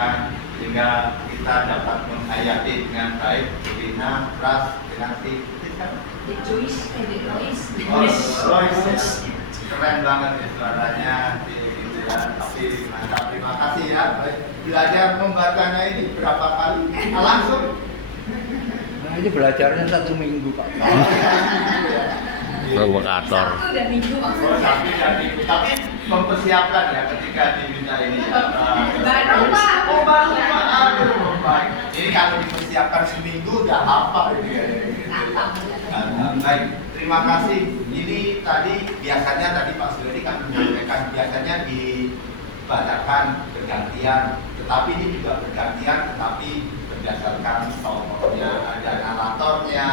dipersiapkan sehingga kita dapat menghayati dengan baik Rina, Pras, Renati, keren banget ya suaranya gitu ya. Tapi mantap, terima kasih ya. Baik. Belajar membacanya ini berapa kali? Langsung? Nah, ini belajarnya 1 minggu Pak. Provokator. Sabtu dan Minggu Sabtu dan Minggu. Tapi mempersiapkan ya ketika diminta ini. Baru Pak. Oh baru Pak. Aduh, baik. Ini kalau dipersiapkan seminggu udah hafal ini. Baik, terima kasih. Ini tadi biasanya tadi Pak Suri kan menyampaikan biasanya dibacakan bergantian, tetapi ini juga bergantian, tetapi berdasarkan tokohnya, ada naratornya,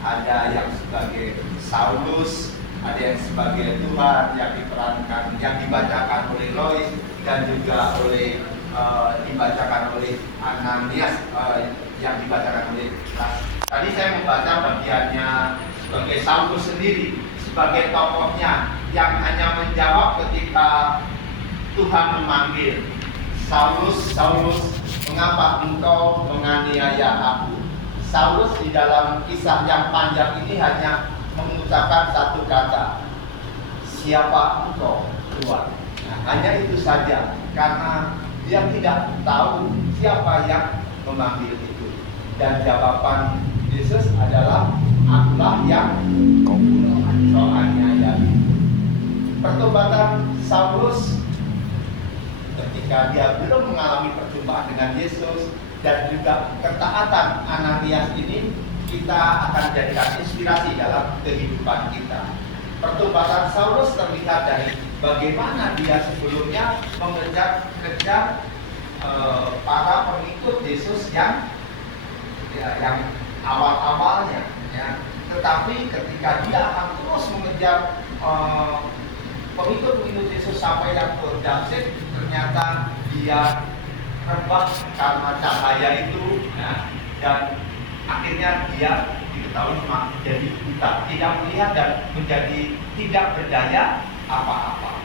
ada yang sebagai Saulus, ada yang sebagai Tuhan yang diperankan, yang dibacakan oleh Lois dan juga oleh dibacakan oleh Ananias, yang dibacakan oleh Pras. Tadi saya membaca bagiannya sebagai Saulus sendiri, sebagai tokohnya yang hanya menjawab ketika Tuhan memanggil, Saulus, Saulus, mengapa engkau menganiaya aku? Saulus di dalam kisah yang panjang ini hanya mengucapkan satu kata, siapa engkau Tuhan? Nah, hanya itu saja, karena dia tidak tahu siapa yang memanggil itu. Dan jawaban Yesus adalah akulah yang kau aniaya. Pertobatan Saulus ketika dia belum mengalami perjumpaan dengan Yesus dan juga ketaatan Ananias ini, kita akan jadikan inspirasi dalam kehidupan kita. Pertobatan Saulus terlihat dari bagaimana dia sebelumnya mengejar-kejar para pengikut Yesus yang awal-awalnya, ya. Tetapi ketika dia akan terus mengejar pengikut Yesus sampai yang ke Damsyik, ternyata dia rebah karena cahaya itu, ya, dan akhirnya dia diketahui menjadi buta, tidak melihat dan menjadi tidak berdaya apa-apa.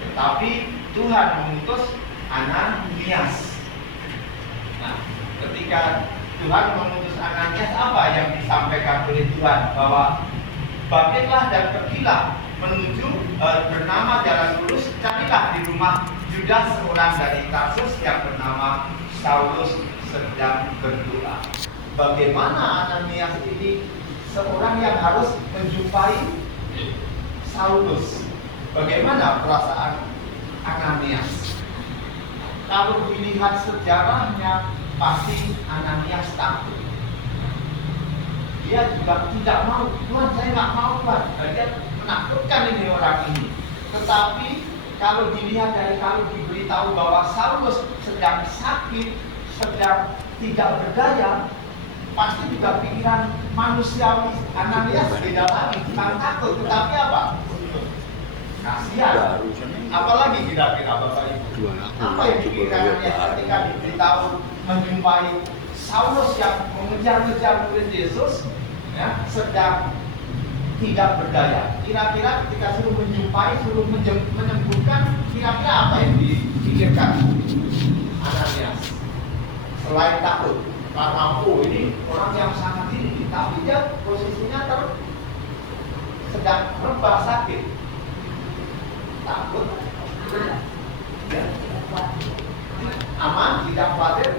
Tetapi Tuhan mengutus Ananias. Nah, ketika Tuhan mengutus Ananias, apa yang disampaikan oleh Tuhan? Bahwa bangkitlah dan pergilah menuju bernama Jalan Lurus, carilah di rumah Yudas seorang dari Tarsus yang bernama Saulus sedang berdoa. Bagaimana Ananias ini seorang yang harus menjumpai Saulus? Bagaimana perasaan Ananias? Kalau dilihat sejarahnya, pasti Ananias takut. Dia juga tidak mau, Tuhan saya nggak mau Tuhan. Dia menakutkan ini orang ini. Tetapi kalau dilihat dari kalau diberitahu bahwa Saulus sedang sakit, sedang tidak berdaya, pasti juga pikiran manusiawi Ananias beda lagi, bukan takut, tetapi apa? Kasihan. Apalagi kira-kira Bapak Ibu? Apa yang dipikirkan Ananias ketika diberitahu menjumpai Saulus yang mengejar-ngejar murid Yesus, ya, sedang tidak berdaya? Kira-kira ketika suruh menjumpai, suruh menyembuhkan, kira-kira apa yang dipikirkan Ananias? Selain takut, karena ini orang yang sangat tinggi, tapi dia posisinya sedang rebah sakit. Takut, ya. Aman, tidak khawatir.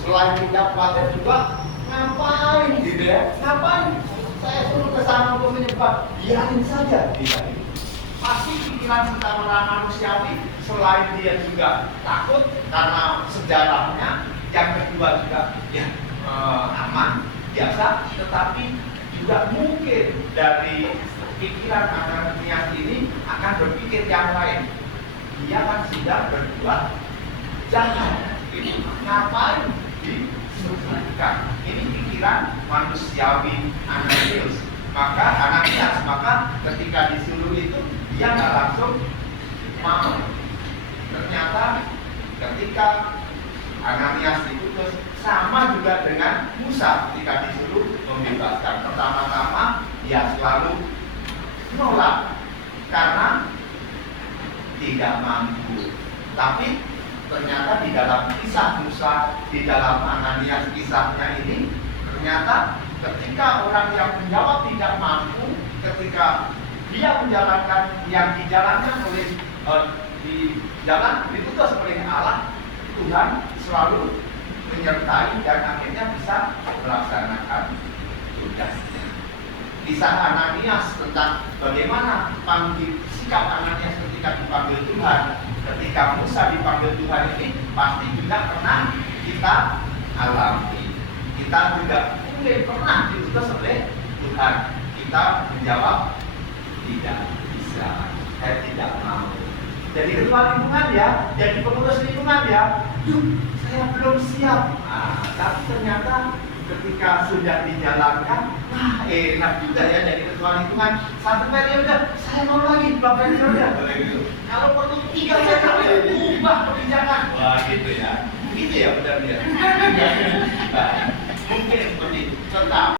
Selain tidak khawatir juga ngapain gitu ya? Ngapain? Saya suruh ke sana untuk menyembah, biarin saja. Pasti pikiran secara manusiawi, selain dia juga takut karena sejarahnya, yang kedua juga ya aman, biasa, tetapi juga mungkin dari pikiran Ananias ini akan berpikir yang lain. Dia kan sedang berbuat jahat, ini ngapain disembunyikan? Ini pikiran manusiawi Ananias. Maka ketika disuruh itu dia nggak langsung mau. Ternyata ketika Ananias diutus, sama juga dengan Musa ketika disuruh membebaskan. Pertama-tama dia selalu menolak karena tidak mampu. Tapi ternyata di dalam kisah Musa, di dalam Ananias kisahnya ini, ternyata ketika orang yang menjawab tidak mampu, ketika dia menjalankan yang dijalankan oleh di jalan ditugas oleh Allah, Tuhan selalu menyertai dan akhirnya bisa melaksanakan tugasnya. Kisah Ananias tentang bagaimana sikap Ananias ketika dipanggil Tuhan, ketika Musa dipanggil Tuhan ini pasti juga pernah kita alami. Kita juga mungkin pernah diutus oleh Tuhan. Kita menjawab tidak bisa, saya tidak mau. Jadi ketua lingkungan ya, jadi pengurus lingkungan ya, saya belum siap. Nah, tapi ternyata ketika sudah dijalankan, wah enak juga ya jadi ketua lingkungan. 1 periode, saya mau lagi 2 periode. Kalau perlu 3 periode, ubah kebijakan. Wah gitu ya, gitu ya benar ya. Mungkin seperti itu. Tetap